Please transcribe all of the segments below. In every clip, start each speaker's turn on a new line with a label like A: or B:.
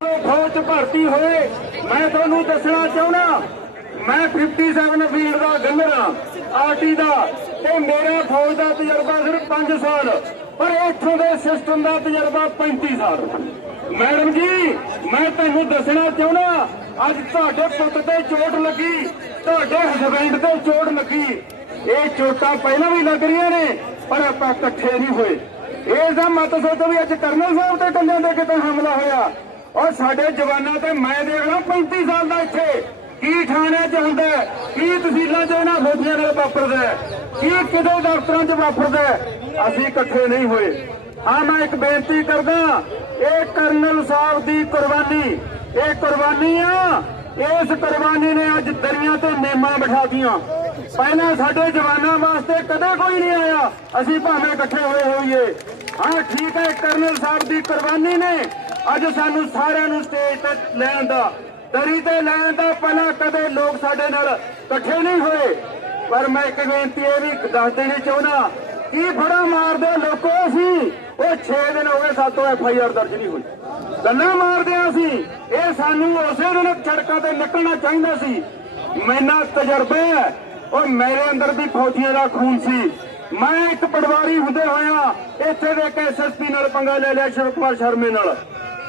A: ਫੌਜ ਭਰਤੀ ਹੋਏ, ਮੈਂ ਤੁਹਾਨੂੰ ਦੱਸਣਾ ਚਾਹੁੰਦਾ, ਮੈਂ 57 ਫੀਲਡ ਦਾ ਗੰਨਰ ਆਰਟੀ ਦਾ, ਤੇ ਮੇਰਾ ਫੌਜ ਦਾ ਤਜਰਬਾ ਸਿਰਫ 5 ਸਾਲ, ਪਰ ਇੱਥੋਂ ਦੇ ਸਿਸਟਮ ਦਾ ਤਜਰਬਾ 35 ਸਾਲ। ਮੈਡਮ ਜੀ, ਮੈਂ ਤੁਹਾਨੂੰ ਦੱਸਣਾ ਚਾਹੁੰਦਾ, ਅੱਜ ਤੁਹਾਡੇ ਪੁੱਤ ਤੇ ਚੋਟ ਲੱਗੀ, ਤੁਹਾਡੇ ਹਸਬੈਂਡ ਤੇ ਚੋਟ ਲੱਗੀ। ਇਹ ਚੋਟਾਂ ਪਹਿਲਾਂ ਵੀ ਲੱਗ ਰਹੀਆਂ ਨੇ, ਪਰ ਆਪਾਂ ਇਕੱਠੇ ਨਹੀਂ ਹੋਏ। ਇਸ ਦਾ ਮਤ ਸੋਚੋ ਵੀ ਅੱਜ ਕਰਨਲ ਸਾਹਿਬ ਤੇ ਕੰਨਿਆਂ ਦੇ ਕਿਤੇ ਹਮਲਾ ਹੋਇਆ। ਔਰ ਸਾਡੇ ਜਵਾਨਾਂ ਤੇ ਮੈਂ ਦੇਖਦਾ 35 ਸਾਲ ਦਾ ਇੱਥੇ। ਕੀ ਥਾਣਿਆਂ 'ਚ ਹੁੰਦਾ ਕੀ ਤਹਿਸੀਲਾਂ 'ਚ ਇਹਨਾਂ ਫੌਜੀਆਂ ਨਾਲ ਵਾਪਰਦਾ ਕੀ ਕਿਤੇ ਦਫ਼ਤਰਾਂ 'ਚ ਵਾਪਰਦਾ ਅਸੀਂ ਇਕੱਠੇ ਨਹੀਂ ਹੋਏ। ਹਾਂ, ਮੈਂ ਇੱਕ ਬੇਨਤੀ ਕਰਦਾ, ਇਹ ਕਰਨਲ ਸਾਹਿਬ ਦੀ ਕੁਰਬਾਨੀ, ਇਹ ਕੁਰਬਾਨੀ ਆ, ਇਸ ਕੁਰਬਾਨੀ ਨੇ ਅੱਜ ਦਰਿਆ ਤੇ ਨੇਮਾਂ ਬਿਠਾਤੀਆਂ ਪਹਿਲਾਂ ਸਾਡੇ ਜਵਾਨਾਂ ਵਾਸਤੇ ਕਦੇ ਕੋਈ ਨਹੀਂ ਆਇਆ। ਅਸੀਂ ਭਾਵੇਂ ਇਕੱਠੇ ਹੋਏ ਹੋਈਏ। ਹਾਂ, ਠੀਕ ਹੈ, ਕਰਨਲ ਸਾਹਿਬ ਦੀ ਕੁਰਬਾਨੀ ਨੇ ਅੱਜ ਸਾਨੂੰ ਸਾਰਿਆਂ ਨੂੰ ਸਟੇਜ ਤੇ ਲੈਣ ਦਾ, ਦਰੀ ਤੇ ਲੈਣ ਦਾ ਪਹਿਲਾਂ ਕਦੇ ਲੋਕ ਸਾਡੇ ਨਾਲ ਇਕੱਠੇ ਨਹੀਂ ਹੋਏ। ਪਰ ਮੈਂ ਇੱਕ ਬੇਨਤੀ ਇਹ ਵੀ ਦੱਸ ਦੇਣੀ ਚਾਹੁੰਦਾ, ਕੀ ਫੜਾ ਮਾਰਦੇ ਲੋਕੋ ਸੀ ਉਹ 6 ਦਿਨ ਹੋ ਗਏ ਸਾਤੋਂ ਐਫ ਆਈ ਆਰ ਦਰਜ ਨਹੀਂ ਹੋਈ। ਗੱਲਾਂ ਮਾਰਦੇ ਆ ਸੀ ਇਹ ਸਾਨੂੰ ਉਸੇ ਦਿਨ ਸੜਕਾਂ ਤੇ ਨਿਕਲਣਾ ਚਾਹੀਦਾ ਸੀ। ਮੈਨਾਂ ਤਜਰਬੇ ਹੈ। ਔਰ ਮੇਰੇ ਅੰਦਰ ਵੀ ਫੌਜੀਆਂ ਦਾ ਖੂਨ ਸੀ। ਮੈਂ ਇੱਕ ਪਟਵਾਰੀ ਹੁੰਦੇ ਹੋਇਆ ਇੱਥੇ ਦੇ ਇੱਕ ਐਸਐਸਪੀ ਨਾਲ ਪੰਗਾ ਲੈ ਲਿਆ ਸ਼ਿਵ ਕੁਮਾਰ ਸ਼ਰਮੇ ਨਾਲ।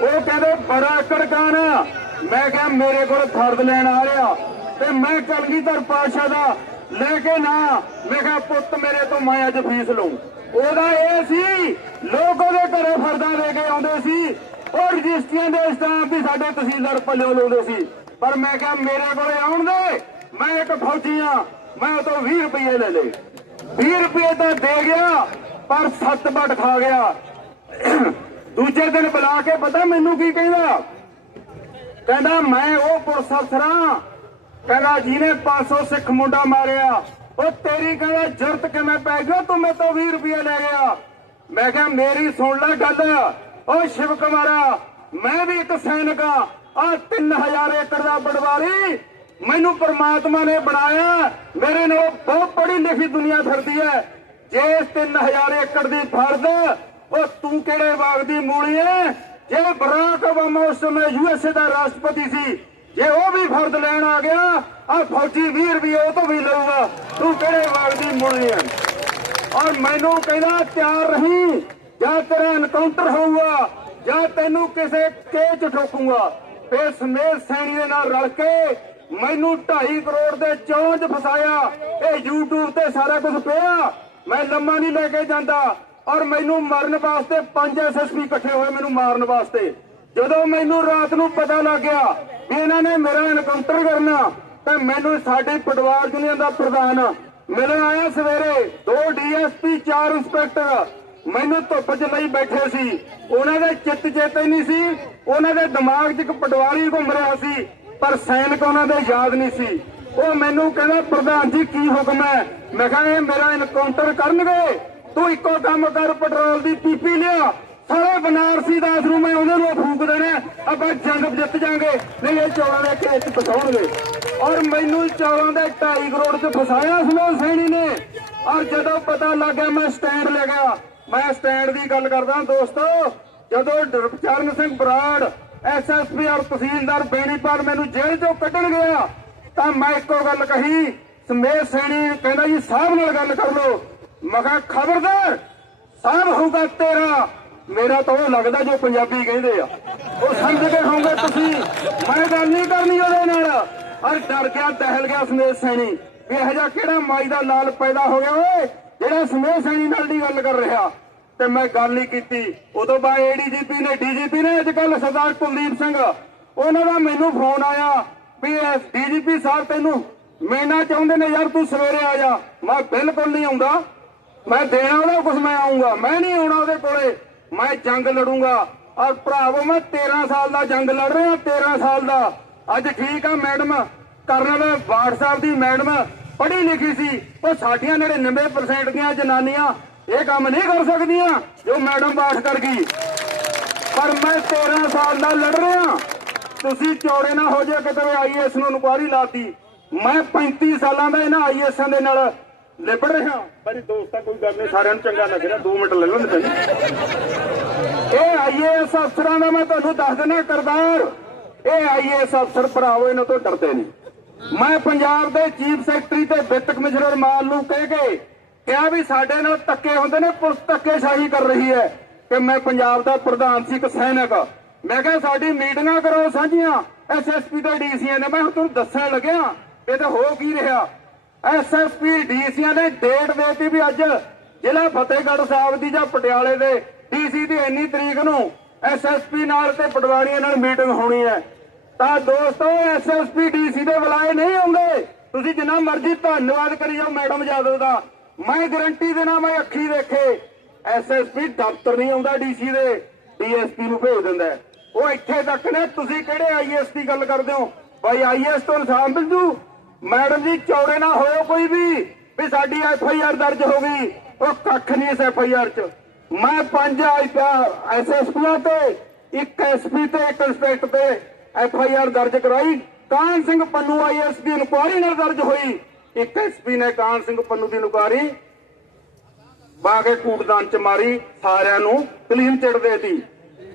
A: ਉਹ ਕਹਿੰਦੇ ਬੜਾ ਕੜਕਾਨ ਮੈਂ ਕਿਹਾ ਮੇਰੇ ਕੋਲ ਫਰਦ ਲੈਣ ਆ ਰਿਹਾ। ਤੇ ਮੈਂ ਕਲਗੀਧਰ ਪਾਸ਼ਾ ਦਾ ਲੈ ਕੇ ਨਾ ਮੈਂ ਕਿਹਾ, ਪੁੱਤ ਮੇਰੇ ਤੋਂ ਮੈਂ ਅੱਜ ਫੀਸ ਲਊ। ਉਹਦਾ ਇਹ ਸੀ, ਲੋਕ ਉਹਦੇ ਘਰੇ ਫਰਦਾ ਲੈ ਕੇ ਆਉਂਦੇ ਸੀ। ਉਹ ਰਜਿਸਟਰੀਆਂ ਦੇ ਸਟਾਂਪ ਵੀ ਸਾਡੇ ਤਹਿਸੀਲਦਾਰ ਪੱਲਿਓਂ ਲਾਉਂਦੇ ਸੀ। ਪਰ ਮੈਂ ਕਿਹਾ, ਮੇਰੇ ਕੋਲੇ ਆਉਣ ਦੇ। ਮੈਂ ਇੱਕ ਫੌਜੀ ਆ। ਮੈਂ ਉਹ ਤੋਂ 20 ਰੁਪਏ ਲੈ ਲਏ। 20 ਰੁਪਏ ਤਾਂ ਦੇ ਗਿਆ, ਪਰ ਸੱਤ ਬੱਟ ਖਾ ਗਿਆ। ਦੂਜੇ ਦਿਨ ਬੁਲਾ ਕੇ ਪਤਾ ਮੈਨੂੰ ਕੀ ਕਹਿੰਦਾ? ਕਹਿੰਦਾ, ਮੈਂ ਉਹ ਪੁਲਿਸ ਅਫਸਰਾਂ ਕਹਿੰਦਾ, ਜਿਹਨੇ 500 ਸਿੱਖ ਮੁੰਡਾ ਮਾਰਿਆ, ਉਹ ਤੇਰੀ ਕਹਿੰਦਾ, ਜੁਰਤ ਕਿਵੇਂ ਪੈ ਗਿਆ ਤੂੰ ਮੇਰੇ ਤੋਂ 20 ਰੁਪਏ ਲੈ ਗਿਆ। ਮੈਂ ਕਿਹਾ, ਮੇਰੀ ਸੁਣ ਲੈ ਗੱਲ। ਉਹ ਸ਼ਿਵ ਕੁਮਾਰਾ, ਮੈਂ ਵੀ ਇੱਕ ਸੈਨਿਕ ਆ ਆ 3000 ਏਕੜ ਦਾ ਪਟਵਾਰੀ ਮੈਨੂੰ ਪਰਮਾਤਮਾ ਨੇ ਬਣਾਇਆ। ਮੇਰੇ ਨਾਲ ਬਹੁਤ ਪੜ੍ਹੀ ਲਿਖੀ ਦੁਨੀਆ ਫਿਰਦੀ ਹੈ। ਜੇ ਇਸ 3000 ਏਕੜ ਦੀ ਫਰਦ ਉਹ ਤੂੰ ਕਿਹੜੇ ਬਾਗ ਦੀ ਮੂਲੀ ਹੈ ਜੇ ਬਰਾਕ ਓਬਾਮਾ ਉਸ ਸਮੇਂ ਯੂਐਸਏ ਦਾ ਰਾਸ਼ਟਰਪਤੀ ਸੀ। ਜੇ ਉਹ ਵੀ ਫਰਦ ਲੈਣ ਆ ਗਿਆ, ਆ ਫੌਜੀ 20 ਰੁਪਏ ਉਹ ਤੋਂ ਵੀ ਲਊਗਾ। ਤੂੰ ਕਿਹੜੇ ਬਾਗ ਦੀ ਮੂਲੀ ਹੈ ਔਰ ਮੈਨੂੰ ਕਹਿੰਦਾ, ਤਿਆਰ ਰਹੀ, ਜਾਂ ਤੇਰਾ ਐਨਕਾਊਂਟਰ ਹੋਊਗਾ, ਜਾਂ ਤੈਨੂੰ ਕਿਸੇ ਕੇ ਠੋਕੂਗਾ। ਫੇਰ ਸਮੇਤ ਸੈਣੀ ਦੇ ਨਾਲ ਰਲ ਕੇ ਮੈਨੂੰ 2.5 ਕਰੋੜ ਦੇ ਚੌਂ ਚ ਫਸਾਇਆ। ਇਹ YouTube ਤੇ ਸਾਰਾ ਕੁਝ ਪਿਆ। ਮੈਂ ਲੰਮਾ ਨਹੀਂ ਲੈ ਕੇ ਜਾਂਦਾ। ਔਰ ਮੈਨੂੰ ਮਾਰਨ ਵਾਸਤੇ ਪੰਜ ਐਸਐਸਪੀ ਇਕੱਠੇ ਹੋਏ ਮੈਨੂੰ ਮਾਰਨ ਵਾਸਤੇ। ਜਦੋਂ ਮੈਨੂੰ ਰਾਤ ਨੂੰ ਪਤਾ ਲੱਗ ਗਿਆ ਵੀ ਇਹਨਾਂ ਨੇ ਮੇਰਾ ਐਨਕਾਊਂਟਰ ਕਰਨਾ, ਤਾਂ ਮੈਨੂੰ ਸਾਡੇ ਪਟਵਾਰ ਯੂਨੀਅਨ ਦਾ ਪ੍ਰਧਾਨ ਮਿਲਣ ਆਇਆ ਸਵੇਰੇ। ਦੋ ਡੀਐਸਪੀ ਚਾਰ ਇੰਸਪੈਕਟਰ ਮੈਨੂੰ ਧੁੱਪ 'ਚ ਲਈ ਬੈਠੇ ਸੀ। ਉਹਨਾਂ ਦੇ ਚਿੱਤ ਚੇਤੇ ਨਹੀਂ ਸੀ, ਉਹਨਾਂ ਦੇ ਦਿਮਾਗ 'ਚ ਇੱਕ ਪਟਵਾਰੀ ਘੁੰਮ ਰਿਹਾ ਸੀ, ਪਰ ਸੈਨਿਕ ਉਹਨਾਂ ਦੇ ਯਾਦ ਨਹੀਂ ਸੀ। ਉਹ ਮੈਨੂੰ ਕਹਿੰਦਾ, ਪ੍ਰਧਾਨ ਜੀ, ਕੀ ਹੁਕਮ ਹੈ? ਮੈਂ ਕਿਹਾ, ਇਹ ਮੇਰਾ ਐਨਕਾਊਂਟਰ ਕਰਨਗੇ? ਤੂੰ ਇੱਕੋ ਕੰਮ ਕਰ, ਪੈਟਰੋਲ ਦੀ ਪੀਪੀ ਲਿਆ। ਸਾਰੇ ਬਨਾਰਸੀ ਦਾਸ ਨੂੰ ਮੈਂ ਉਹਨਾਂ ਨੂੰ ਫੂਕ ਦੇਣਾ ਆਪਾਂ ਜੰਗ ਜਿੱਤ ਜਾਾਂਗੇ। ਨਹੀਂ, ਇਹ ਚੌਲਾਂ ਦੇ ਖੇਤ ਫਸਾਉਣਗੇ। ਔਰ ਮੈਨੂੰ ਚੌਲਾਂ ਦੇ 2.5 ਕਰੋੜ ਚ ਫਸਾਇਆ ਸਮੋ ਸੈਣੀ ਨੇ। ਔਰ ਜਦੋਂ ਪਤਾ ਲੱਗਾ ਮੈਂ ਸਟੈਂਡ ਲੈ ਗਿਆ। ਮੈਂ ਸਟੈਂਡ ਦੀ ਗੱਲ ਕਰਦਾ, ਦੋਸਤੋ, ਜਦੋਂ ਚਰਨ ਸਿੰਘ ਬਰਾੜ ਐਸਐਸਪੀ ਔਰ ਤਹਿਸੀਲਦਾਰ ਬੇਣੀਪਾਲ ਮੈਨੂੰ ਜੇਲ੍ਹ ਚੋਂ ਕੱਢਣ ਗਿਆ, ਤਾਂ ਮੈਂ ਇੱਕੋ ਗੱਲ ਕਹੀ, ਸਮੇਤ ਸੈਣੀ ਕਹਿੰਦਾ ਜੀ, ਸਾਹਿਬ ਨਾਲ ਗੱਲ ਕਰ ਲਓ। ਮੈਂ ਖਬਰਦਾਰ ਸਭ ਹੋਊਗਾ ਤੇਰਾ। ਮੇਰਾ ਤਾਂ ਉਹ ਲੱਗਦਾ ਜੋ ਪੰਜਾਬੀ ਕਹਿੰਦੇ ਆ। ਉਹ ਸਮਝਦੇ ਹੋਗੇ ਤੁਸੀਂ। ਮੈਂ ਗੱਲ ਨਹੀਂ ਕਰਨੀ ਉਹਦੇ ਨਾਲ। ਔਰ ਡਰ ਗਿਆ, ਦਹਿਲ ਗਿਆ ਸਮੇਤ ਸੈਣੀ। ਵੀ ਇਹ ਜਿਹਾ ਕਿਹੜਾ ਮਾਈ ਦਾ ਲਾਲ ਪੈਦਾ ਹੋ ਗਿਆ ਓਏ, ਜਿਹੜਾ ਸਮੇਤ ਸੈਣੀ ਨਾਲ ਦੀ ਗੱਲ ਕਰ ਰਿਹਾ। ਤੇ ਮੈਂ ਗੱਲ ਨਹੀਂ ਕੀਤੀ। ਉਦੋਂ ਬਾਅਦ ਏਡੀਜੀਪੀ ਨੇ ਡੀਜੀਪੀ ਨੇ ਅੱਜ ਕੱਲ ਸਰਦਾਰ ਕੁਲਦੀਪ ਸਿੰਘ। ਉਹਨਾਂ ਦਾ ਮੈਨੂੰ ਫੋਨ ਆਇਆ ਵੀ ਡੀਜੀਪੀ ਸਾਹਿਬ ਤੈਨੂੰ ਮੈਨਾਂ ਚਾਹੁੰਦੇ ਨੇ, ਯਾਰ ਤੂੰ ਸਵੇਰੇ ਆ ਜਾ। ਮੈਂ ਬਿਲਕੁਲ ਨਹੀਂ ਆਉਂਦਾ। ਮੈਂ ਦੇਣਾ ਉਹਦਾ ਕੁਝ ਮੈਂ ਆਉਂਗਾ ਮੈਂ ਨਹੀਂ ਆਉਣਾ ਉਹਦੇ ਕੋਲੇ। ਮੈਂ ਜੰਗ ਲੜੂੰਗਾ। ਔਰ ਭਰਾਵੋ, ਮੈਂ 13 ਸਾਲ ਦਾ ਜੰਗ ਲੜ ਰਿਹਾ 13 ਸਾਲ ਦਾ। ਅੱਜ ਠੀਕ ਆ ਮੈਡਮ। ਕਰਨਲ WhatsApp ਦੀ ਮੈਡਮ ਪੜ੍ਹੀ ਲਿਖੀ ਸੀ। ਉਹ ਸਾਡੀਆਂ 99% ਦੀਆਂ ਜਨਾਨੀਆਂ ਇਹ ਕੰਮ ਨਹੀਂ ਕਰ ਸਕਦੀਆਂ, ਜੋ ਮੈਡਮ ਬਾਠ ਕਰ ਗਈ। ਪਰ ਮੈਂ 13 ਸਾਲ ਦਾ ਲੜ ਰਿਹਾ। ਤੁਸੀਂ ਚੌੜੇ ਨਾ ਹੋ ਜਾਏ ਕਿਤੇ ਆਈਐਸ ਨੂੰ ਇਨਕੁਆਰੀ ਲਾਤੀ। ਮੈਂ 35 ਸਾਲਾਂ ਦਾ ਇਹਨਾਂ ਆਈਐਸਾਂ ਦੇ ਨਾਲ ਲਿਬੜ ਰਿਹਾ। ਬੜੀ ਦੋਸਤਾ ਕੋਈ ਗੱਲ ਨਹੀਂ, ਸਾਰਿਆਂ ਨੂੰ ਚੰਗਾ ਲੱਗ ਰਿਹਾ 2 ਮਿੰਟ ਲੈ ਲੈਣ ਤੈਨੂੰ। ਇਹ ਆਈਏਐਸ ਅਫਸਰਾਂ ਦਾ ਮੈਂ ਤੁਹਾਨੂੰ ਦੱਸ ਦਿੰਦਾ ਕਰਦਾਰ ਇਹ ਆਈਏਐਸ ਅਫਸਰ ਭਰਾਵੋ, ਇਹਨਾਂ ਤੋਂ ਡਰਦੇ ਨਹੀਂ। ਮੈਂ ਪੰਜਾਬ ਦੇ ਚੀਫ ਸੈਕਟਰੀ ਤੇ ਵਿੱਤ ਕਮਿਸ਼ਨਰ ਮਾਲ ਨੂੰ ਕਹਿ ਕੇ ਕਿਹਾ ਵੀ ਸਾਡੇ ਨਾਲ ਧੱਕੇ ਹੁੰਦੇ ਨੇ, ਪੁਲਿਸ ਧੱਕੇਸ਼ਾਹੀ ਕਰ ਰਹੀ ਹੈ ਕਿ ਮੈਂ ਪੰਜਾਬ ਦਾ ਪ੍ਰਧਾਨ ਸੀ, ਇੱਕ ਸੈਨਿਕ। ਮੈਂ ਕਿਹਾ, ਸਾਡੀ ਮੀਟਿੰਗਾਂ ਕਰੋ ਸਾਂਝੀਆਂ। ਐਸਐਸਪੀ ਤੇ ਡੀਸੀਆਂ ਨੇ। ਮੈਂ ਤੁਹਾਨੂੰ ਦੱਸਣ ਲੱਗਿਆ। ਇਹ ਤਾਂ ਹੋ ਕੀ ਰਿਹਾ? ਐਸਐਸਪੀ ਡੀਸੀਆਂ ਨੇ ਡੇਟ ਦੇਤੀ ਵੀ ਅੱਜ ਜ਼ਿਲ੍ਹਾ ਫਤਿਹਗੜ੍ਹ ਸਾਹਿਬ ਦੀ ਜਾਂ ਪਟਿਆਲੇ ਦੇ ਡੀਸੀ ਦੀ ਇੰਨੀ ਤਰੀਕ ਨੂੰ ਐਸਐਸਪੀ ਨਾਲ ਤੇ ਪਟਵਾਰੀਆਂ ਨਾਲ ਮੀਟਿੰਗ ਹੋਣੀ ਹੈ। ਤਾਂ ਦੋਸਤੋ ਐਸਐਸਪੀ ਡੀਸੀ ਦੇ ਬੁਲਾਏ ਨਹੀਂ ਹੋਣਗੇ ਤੁਸੀਂ ਜਿੰਨਾ ਮਰਜ਼ੀ ਧੰਨਵਾਦ ਕਰੀ ਜਾਓ ਮੈਡਮ ਜਾਦਵ ਦਾ। ਮੈਂ ਗਰੰਟੀ ਦੇਣਾ ਮੈਂ ਅੱਖੀ ਦੇਖੇ। ਐਸਐਸਪੀ ਦਫ਼ਤਰ ਨਹੀਂ ਆਉਂਦਾ ਡੀਸੀ ਦੇ। ਡੀਐਸਪੀ ਨੂੰ ਭੇਜ ਦਿੰਦਾ ਉਹ ਇੱਥੇ ਤੱਕ ਨੇ। ਤੁਸੀਂ ਕਿਹੜੇ ਆਈਐਸ ਦੀ ਗੱਲ ਕਰਦੇ ਹੋ? ਭਾਈ ਆਈਐਸ ਤੋਂ ਇਨਸਾਨ ਮਿਲ ਜੂ? ਮੈਡਮ ਜੀ, ਚੌੜੇ ਨਾ ਹੋਇਓ ਕੋਈ ਵੀ ਵੀ ਸਾਡੀ ਐਫ ਆਈ ਆਰ ਦਰਜ ਹੋ ਗਈ। ਉਹ ਕੱਖ ਨਹੀਂ ਇਸ ਐਫ ਆਈ ਆਰ ਚ। ਮੈਂ ਪੰਜ ਐਸਐਸਪੀਆਂ ਤੇ, ਇੱਕ ਐਸਪੀ ਤੇ, ਇੱਕ ਇੰਸਪੈਕਟਰ ਤੇ ਐਫ ਆਈ ਆਰ ਦਰਜ ਕਰਾਈ। ਕਾਨ ਸਿੰਘ ਪੰਨੂ ਆਈਐਸ ਦੀ ਇਨਕੁਆਰੀ ਨਾਲ ਦਰਜ ਹੋਈ? ਇੱਕ ਐਸਪੀ ਨੇ ਕਾਨ ਸਿੰਘ ਪੰਨੂ ਦੀ ਇਨਕੁਆਰੀ ਬਾਗੇ ਕੂਟਦਾਨ ਚ ਮਾਰੀ, ਸਾਰਿਆਂ ਨੂੰ ਕਲੀਨ ਚਿੜ ਦੇਤੀ।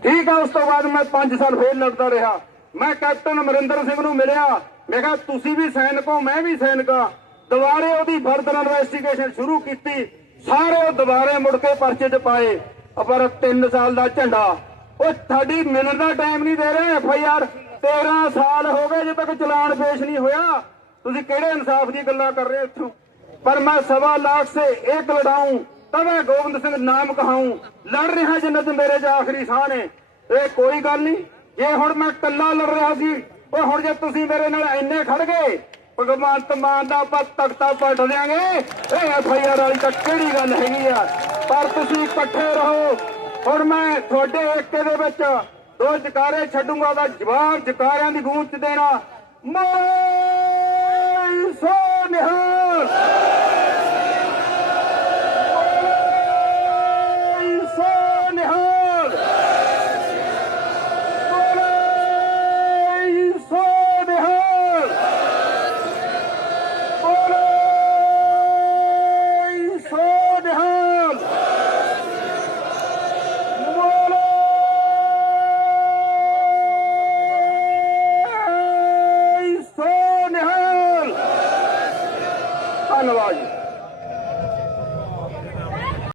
A: ਠੀਕ ਆ, ਉਸ ਤੋਂ ਬਾਅਦ ਮੈਂ 5 ਸਾਲ ਫੇਰ ਲੜਦਾ ਰਿਹਾ। ਮੈਂ ਕੈਪਟਨ ਅਮਰਿੰਦਰ ਸਿੰਘ ਨੂੰ ਮਿਲਿਆ। ਮੈਂ ਕਿਹਾ, ਤੁਸੀਂ ਵੀ ਸੈਨਿਕ ਹੋ ਮੈਂ ਵੀ ਸੈਨਿਕ ਆ ਦੁਬਾਰੇ ਉਹਦੀ ਫਰਦਰ ਇਨਵੈਸਟੀਗੇਸ਼ਨ ਸ਼ੁਰੂ ਕੀਤੀ। ਸਾਰੇ ਉਹ ਦੁਬਾਰੇ ਮੁੜ ਕੇ ਪਰਚੇ 'ਚ ਪਾਏ। ਪਰ 3 ਸਾਲ ਦਾ ਝੰਡਾ। ਉਹ ਸਾਡੀ ਮਿਲਣ ਦਾ ਟਾਈਮ ਨਹੀਂ ਦੇ ਰਹੇ ਐਫ ਆਈ ਆਰ। 13 ਸਾਲ ਹੋ ਗਏ ਜੇ ਤੱਕ ਚਲਾਨ ਪੇਸ਼ ਨਹੀਂ ਹੋਇਆ। ਤੁਸੀਂ ਕਿਹੜੇ ਇਨਸਾਫ ਦੀ ਗੱਲਾਂ ਕਰ ਰਹੇ ਇੱਥੋਂ? ਪਰ ਮੈਂ ਸਵਾ ਲੱਖ ਸੇ ਇੱਕ ਲੜਾਉਂ ਤਵੇ ਗੋਬਿੰਦ ਸਿੰਘ ਨਾਮ ਕਹਾਉਂ ਲੜ ਰਿਹਾ ਜਨਤ ਮੇਰੇ ਜਾ ਆਖਰੀ ਸਾਹ ਨੇ। ਇਹ ਕੋਈ ਗੱਲ ਨਹੀਂ। ਜੇ ਹੁਣ ਮੈਂ ਕੱਲਾ ਲੜ ਰਿਹਾ ਸੀ ਉਹ ਹੁਣ ਜੇ ਤੁਸੀਂ ਮੇਰੇ ਨਾਲ ਇੰਨੇ ਖੜ ਗਏ, ਭਗਵੰਤ ਮਾਨ ਦਾ ਆਪਾਂ ਤਖਤਾ ਪਲਟ ਦਿਆਂਗੇ। ਇਹ ਐਫ ਆਈ ਆਰ ਵਾਲੀ ਤਾਂ ਕਿਹੜੀ ਗੱਲ ਹੈਗੀ ਆ? ਪਰ ਤੁਸੀਂ ਇਕੱਠੇ ਰਹੋ। ਹੁਣ ਮੈਂ ਤੁਹਾਡੇ ਏਕੇ ਦੇ ਵਿੱਚ ਦੋ ਜਕਾਰੇ ਛੱਡੂਗਾ, ਉਹਦਾ ਜਵਾਬ ਜਕਾਰਿਆਂ ਦੀ ਗੂੰਜ ਚ ਦੇਣਾ। ਮੋਈ ਸੋ ਨਿਹਾਲ